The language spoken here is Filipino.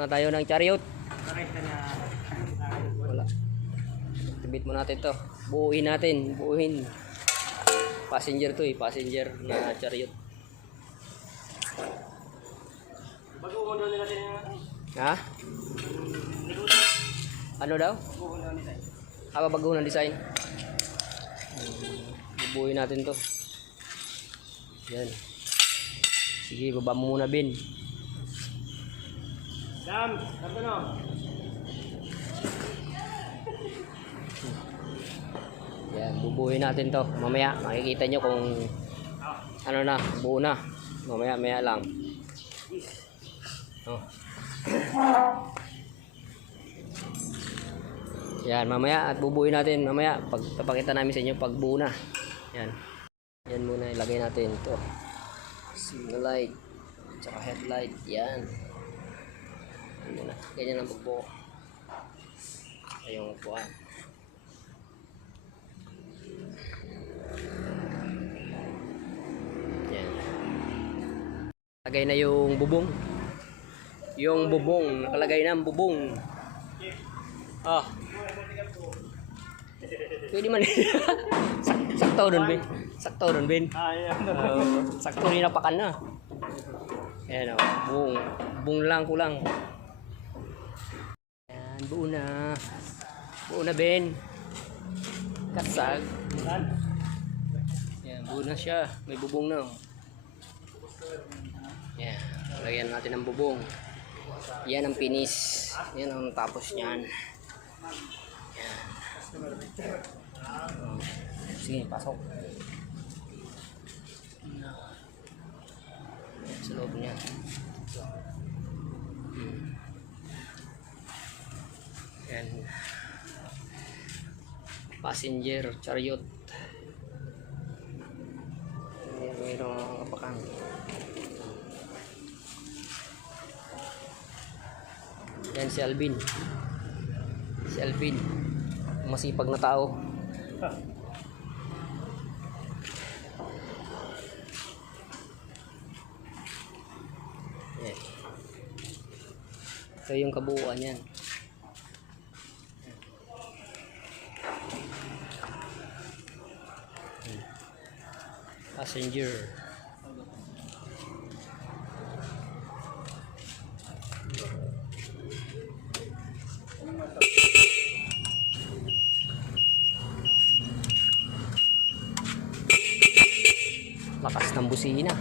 na tayo ng chariot. Wala. Tibit mo natin to. Buuin natin. Buuin. Passenger to eh. Passenger na chariot. Bago daw nila din yung Ha? Ano daw? Bago ng design. Bubuuin natin to. Yan. Sige, baba mo muna, Ben. Dam, ano no? Yan, bubuuin natin to. Mamaya, makikita nyo kung ano na, buo na. Mamaya lang. Oh. Yan, mamaya at bubuuin natin. Mamaya, pagpapakita namin sa inyo pag buo na. Yan. Yan muna, ilagay natin to. Signal light. Tsaka headlight. Yan. Yan muna. Ganyan ang pagbuo. Ayong upuan. Yan. Lagay na yung bubong. Yung bubong. Nakalagay na ang bubong. Ah. Pwede man. Sakto doon, Ben. Sakto doon, Ben. Sakto rin napakan na. Ayan o. Bubong. Bubong lang kulang. Ayan. Buo na. Buo na, Ben. Kasag. Ayan. Buo na siya. May bubong na. Ayan. Lagyan natin ang bubong. Yan ang finish. Yan ang tapos niyan. Yan. Sige, pasok. Sa loob niya. Yan. Passenger chariot. Mayroong kapakang. Yan si Alvin. Si Alvin. Masipag na tao. Yan. Ito yung kabuuan yan. Passenger. Lakas ng busina.